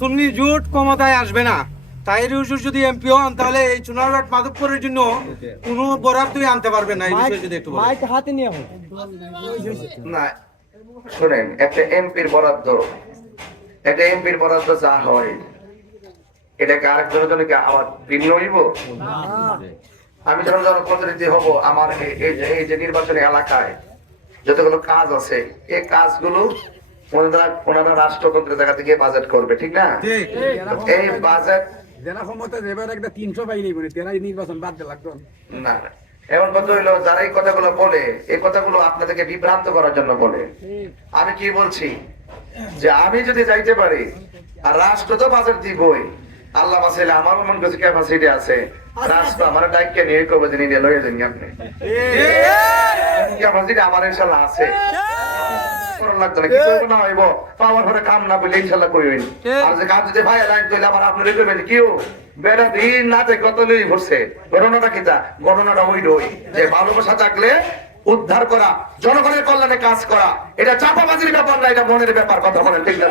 সুন্নি জোট ক্ষমতায় আসবে না। তাহির হুজুর যদি এমপি হন তাহলে এই চুনারঘাট মাধবপুরের জন্য কোনো বরাদ্দই আনতে পারবে না। এই বিষয়ে যদি একটু বলেন। হাতে নিয়ে না শুনেন, একটা এমপির বরাদ্দ যা হয় এটাকে আরেকজনের জন্য কি আমার ভিন্ন হইব? আমি যখন জনপ্রতিনিধি হব, আমার এই যে নির্বাচনী এলাকায় যতগুলো কাজ আছে, এই কাজগুলো ওনারা রাষ্ট্রতন্ত্রের জায়গা থেকে বাজেট করবে, ঠিক না? এই বাজেট জেলা ক্ষমতা এবার একটা 300 পাইনি বলে তেরাই নির্বাচন বাদ দিয়ে লাগতো না। এমন কথা হইলো, যারা এই কথাগুলো বলে, এই কথাগুলো আপনাদেরকে বিভ্রান্ত করার জন্য বলে। আমি কি বলছি যে আমি যদি যাইতে পারি, আর রাষ্ট্র তো বাজেট দিবই, আল্লাহ বাঁচাইলে আমার মন কাছে ক্যাপাসিটি আছে, রাষ্ট্র আমার দায়িত্ব নিয়ে করবে যে নিয়ে লয়ে যান আপনি, ক্যাপাসিটি আমার ইনশাল্লাহ আছে। লাগতো না, কিছু না হইব পাওয়ার পরে কাম না বলে ইনশাল্লাহ করি হইনি। আর যে কাজ যদি ভাই লাইন তৈলে আবার আপনি রেখে কেউ বেড়া দিন নাতে কত লই ঘুরছে। ঘটনাটা কি? ঘটনাটা ওই যে ভালোবাসা থাকলে উদ্ধার করা, জনগণের কল্যাণে কাজ করা, এটা চাপাবাজির ব্যাপার না, এটা মনের ব্যাপার। কথা বলেন ঠিক না?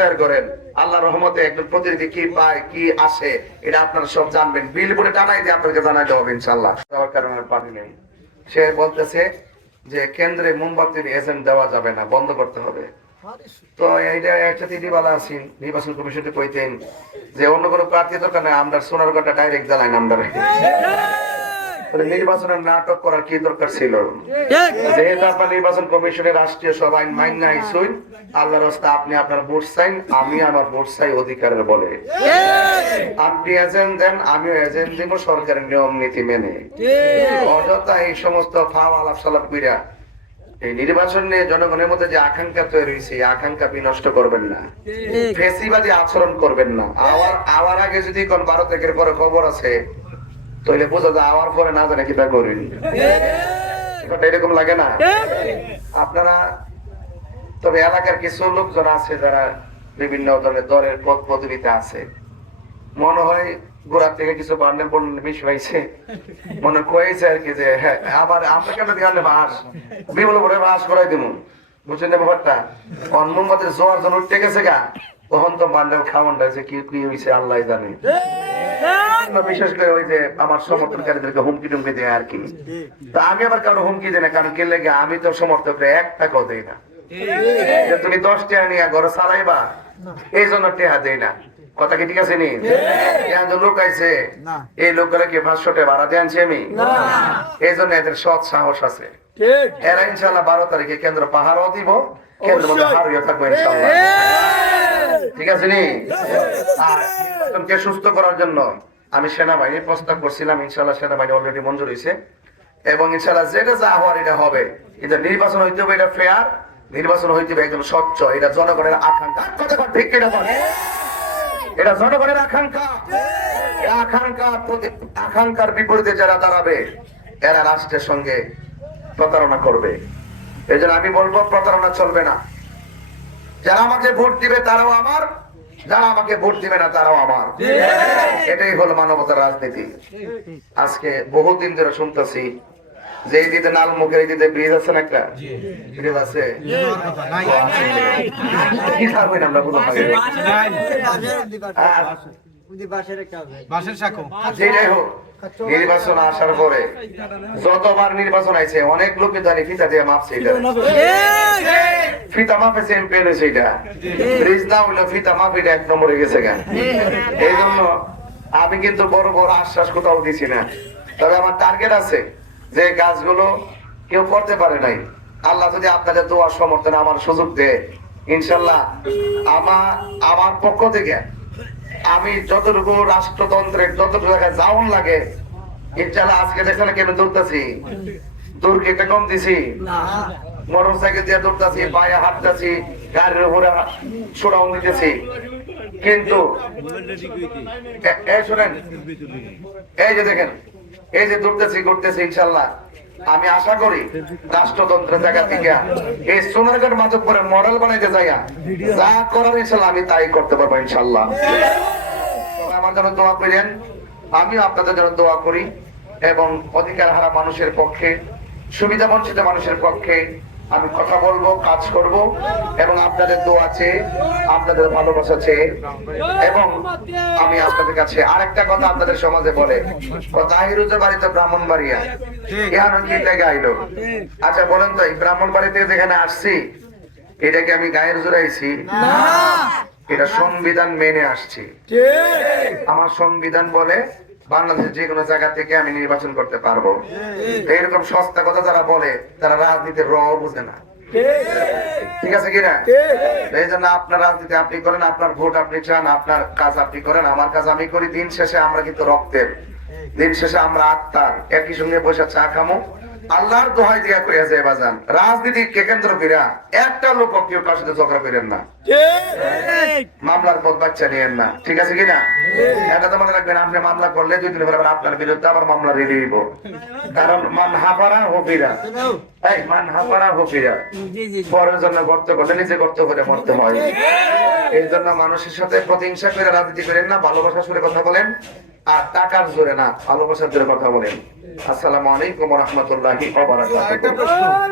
তৈরি করেন, আল্লাহ রহমতে একজন প্রতিনিধি কি পায় কি আসে এটা আপনারা সব জানবেন। বিল বলে টানাই দিয়ে আপনাকে জানাইতে হবে ইনশাল্লাহ। দেওয়ার কারণে পানি নেই। সে বলতেছে যে কেন্দ্রে মোমবাতির এজেন্ট দেওয়া যাবে না, বন্ধ করতে হবে। তো এইটা একটা দিদিওয়ালা আছেন নির্বাচন কমিশনে কইতেন যে অন্য কোনো প্রার্থী দরকার নেই, আমরা সোনারগাঁটা ডাইরেক্ট জ্বালাই নামদার। নির্বাচনের নাটক করার কি দরকার ছিল? যেহেতু আপনার নির্বাচন কমিশনের রাষ্ট্রীয় সভায় মাইন নাই শুন, আল্লাহর রাস্তা আপনি আপনার ভোট চাইন, আমি আমার ভোট চাই অধিকারের বলে। আপনি এজেন্ট দেন, আমিও এজেন্ট দিব সরকারের নিয়ম নীতি মেনে। অযথা এই সমস্ত ফাও আলাপ সালাপ কইরা এই নির্বাচন নিয়ে জনগণের মধ্যে যে আকাঙ্ক্ষা তৈরি হয়েছে, এই আকাঙ্ক্ষা বিনষ্ট করবেন না, ফেসিবাদী আচরণ করবেন না। আওয়ার আগে যদি কোন 12 তারিখের পরে খবর আছে তাহলে বোঝা যায় আওয়ার পরে না জানে কিটা করবেন। এরকম লাগে না? আপনারা তবে এলাকার কিছু লোকজন আছে যারা বিভিন্ন ধরনের দলের পদ পদবিতে আছে, মনে হয় গোড়ার থেকে কিছু বান্ডেল বেশি পাইছে, মনে কয়েছে আর কি যে হ্যাঁ আবার আমরা কেন দিলে বাস বিমল করে বাস করাই দিব, বুঝছেন না ব্যাপারটা? মোমবাতির জোয়ার জন উঠতে গেছে গা, তখন তো বান্ডেল খাওয়ানটা যে কি কি হয়েছে আল্লাহ জানে। বিশেষ করে ওই যে আমার সমর্থনকারীদেরকে হুমকি টুমকি দেয় আর কি। তা আমি আবার কারো হুমকি দিই না, কারণ কে লেগে আমি তো সমর্থকরা 1 টাকাও দেই না। তুমি 10 টাকা নিয়ে ঘরে চালাইবা এই জন্য টেহা দেই না। কথা কি ঠিক আছে নি? লোক আইছে, এই লোকগুলা কি 500 টাকা ভাড়া দিয়ে আনছি আমি? এই জন্য এদের সৎ সাহস আছে। এরা ইনশাল্লাহ 12 তারিখে কেন্দ্র পাহাড়ও দিব, কেন্দ্র মধ্যে হারিয়ে থাকবো ইনশাল্লাহ। ঠিক আছে নি? আর নির্বাচনকে সুস্থ করার জন্য আমি সেনাবাহিনীর প্রস্তাব করছিলাম, ইনশাল্লাহ সেনাবাহিনী অলরেডি মঞ্জুর হয়েছে এবং ইনশাল্লাহ যেটা যা হওয়ার এটা হবে। কিন্তু নির্বাচন হইতে হবে এটা ফেয়ার, নির্বাচন হইতে হবে একদম স্বচ্ছ। এটা জনগণের আকাঙ্ক্ষা, ঠিক কিনা বলে? এটা জনগণের আকাঙ্ক্ষা। আকাঙ্ক্ষার বিপরীতে যারা দাঁড়াবে এরা রাষ্ট্রের সঙ্গে প্রতারণা করবে। এই জন্য আমি বলবো প্রতারণা চলবে না। যারা আমাকে ভোট দিবে তারাও আমার, যারা আমাকে ভোট দিবে না তারাও আমার। এটাই হলো মানবতার রাজনীতি। আজকে বহুদিন ধরে শুনতেছি যে এই দিতে নাল মুখের এই দিতে ব্রিজ আছে না, একটা ব্রিজ আছে, কি খাবেন আমরা কোনো যেটাই হোক। নির্বাচন আসার পরে যতবার নির্বাচন আইছে অনেক লোকে জানি ফিতা দিয়ে মাপছে, ফিতা মাপে চ্যাম্পিয়ন হয়েছে। এটা ব্রিজ না হইলো ফিতা মাপ, এটা 1 নম্বরে গেছে গা। এই জন্য আমি কিন্তু বড় বড় আশ্বাস কোথাও দিছি না, তবে আমার টার্গেট আছে যে কাজগুলো কেউ করতে পারে নাই। আল্লাহ যদি আপনাদের দোয়ার সমর্থনে আমার সুযোগ দেয়, ইনশাল্লাহ আমার পক্ষ থেকে আমি যতটুকু রাষ্ট্রতন্ত্রের যতটুকু জায়গায় যাওন লাগে ইনশাল্লাহ। আজকে দেখছেন কেন দৌড়তেছি, দূর কেটে কম দিছি, মোটর সাইকেল দিয়ে দৌড়তেছি, পায়ে হাঁটতেছি, গাড়ির উপরে ছোড়াউন দিতেছি। কিন্তু শুনেন, এই যে দেখেন, এই যে দৌড়তেছি করতেছি, ইনশাল্লাহ আমি আশা করি রাষ্ট্রতন্ত্রের জায়গা থেকে এই সোনারগাঁও মাধবপুরে মডেল বানাইতে যাইয়া যা করার ইনশাল্লাহ আমি তাই করতে পারবো ইনশাল্লাহ। আমার জন্য দোয়া করেন, আমিও আপনাদের জন্য দোয়া করি এবং অধিকার হারা মানুষের পক্ষে, সুবিধা বঞ্চিত মানুষের পক্ষে আমি কথা বলবো, কাজ করব, এবং আপনাদের দোয়া আছে, আপনাদের ভালোবাসা আছে, এবং আমি আপনাদের কাছে আরেকটা কথা আপনাদের সমাজে বলে, তাহিরুজের বাড়িতে ব্রাহ্মণবাড়িয়া, এখানে কি লেগে আইলো? আচ্ছা বলেন তো, এই ব্রাহ্মণবাড়ি থেকে যেখানে আসছি, এটাকে আমি গায়ের জোরাইছি? এটা সংবিধান মেনে আসছি। আমার সংবিধান বলে বাংলাদেশের যে কোনো জায়গা থেকে আমি নির্বাচন করতে পারবো। এরকম সস্তা কথা যারা বলে, তারা রাজনীতির র বুঝে না। ঠিক আছে কিনা? এই জন্য আপনার রাজনীতি আপনি করেন, আপনার ভোট আপনি চান, আপনার কাজ আপনি করেন, আমার কাজ আমি করি। দিন শেষে আমরা কিন্তু রক্তের, দিন শেষে আমরা আত্মার। একই সঙ্গে বসে চা খামো, আল্লাহর দোহাই দিয়া কইয়া যায় বাজান, রাজনীতিকে কেন্দ্র কইরা একটা লোক কেউ কার সাথে ঝগড়া করেন না, মামলার পথ বাচ্চা নিয়েন না। ঠিক আছে কিনা? এটা তো মনে রাখবেন, আপনি মামলা করলে 2 দিন পরে আবার আপনার বিরুদ্ধে আবার মামলা রেডি হইব। কারণ মান হাফারা হফিরা, এই মান হাফারা হফিরা, পরের জন্য গর্ত করলে নিজে গর্ত করে মরতে হয়। এই জন্য মানুষের সাথে প্রতিহিংসা করে রাজনীতি করেন না, ভালোবাসার সুরে কথা বলেন, আর টাকার জোরে না, ভালোবাসার জোরে কথা বলেন। আসসালামু আলাইকুম ওয়া রাহমাতুল্লাহি ওয়া বারাকাতুহু।